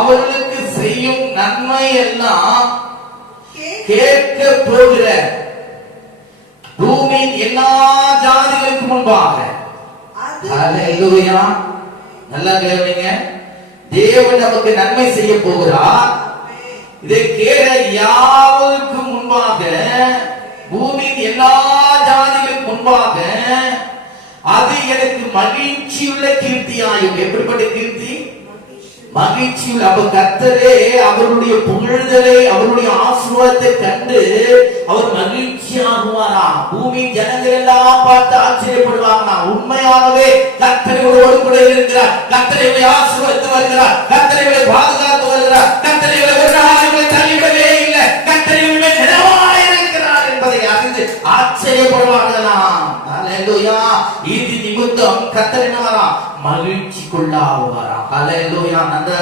அவர்களுக்கு செய்யும் நன்மை எல்லாம் கேட்க போகிற பூமியின் எல்லா ஜாதிகளுக்கு முன்பாக. ஹல்லேலூயா. நல்லா கேளுங்க. தேவன் நமக்கு நன்மை செய்ய போகிறார். இதை கேட்க யாவருக்கு முன்பாக, பூமியின் எல்லா ஜாதிகளுக்கு முன்பாக, அது எனக்கு மகிழ்ச்சியுள்ள கீர்த்தியாயும். எப்படிப்பட்ட கீர்த்தி? மகிழ்ச்சியுள்ள. அப்ப கர்த்தரே அவருடைய புகழ்தலை, அவருடைய ஆசீர்வாதத்தை கண்டு அவர் மகிழ்ச்சியாகுவாரா. பூமி ஜனங்கள் எல்லாம் பார்த்து ஆச்சரியப்படுவாங்க. உண்மையாகவே கர்த்தர் இவரோடு கூட இருக்கிறார், கர்த்தர் இவரை ஆசீர்வதித்து வருகிறார், கர்த்தர் இவரை பாதுகாத்து வருகிறார், கர்த்தர் இவரை ஒரு நாள் இவரை தள்ளிவிடவே இல்லை, கர்த்தர் இவரை நிலவாய் இருக்கிறார் என்பதை அறிந்து ஆச்சரியப்படுவார்களாம். ஹல்லேலூயா. இது நிமித்தம் கர்த்தர் என்னவாரா? மகிழ்ச்சி கொள்ளாவாரா. ஹல்லேலூயா. நன்றாக